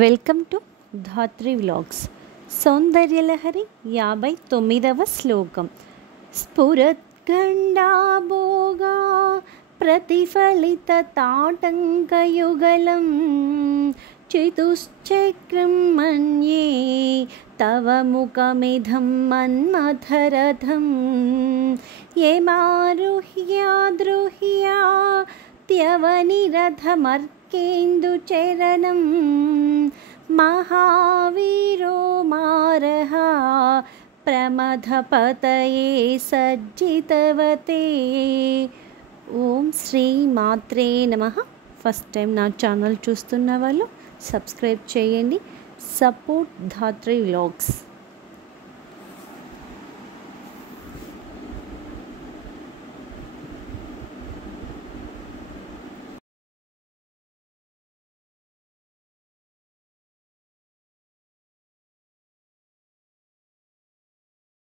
Welcome to Dhatri vlogs. Soundaryalahari 59వ శ్లోకం. స్ఫురత్ఖండాభోగా ప్రతిఫలిత తాటంకయుగలం చతుశ్చక్రం మన్యే తవ ముఖమిదం మన్మథరథం యమారుహ్యాద్రుహ్యా త్యవనిరథమర్కేందుచరణం మహావీరో మారః ప్రమథపతయే సజ్జితవతే. ఓం శ్రీ మాత్రే నమః. ఫస్ట్ టైం నా ఛానల్ చూస్తున్న వాళ్ళు సబ్స్క్రైబ్ చేయండి. సపోర్ట్ ధాత్రి వ్లాగ్స్.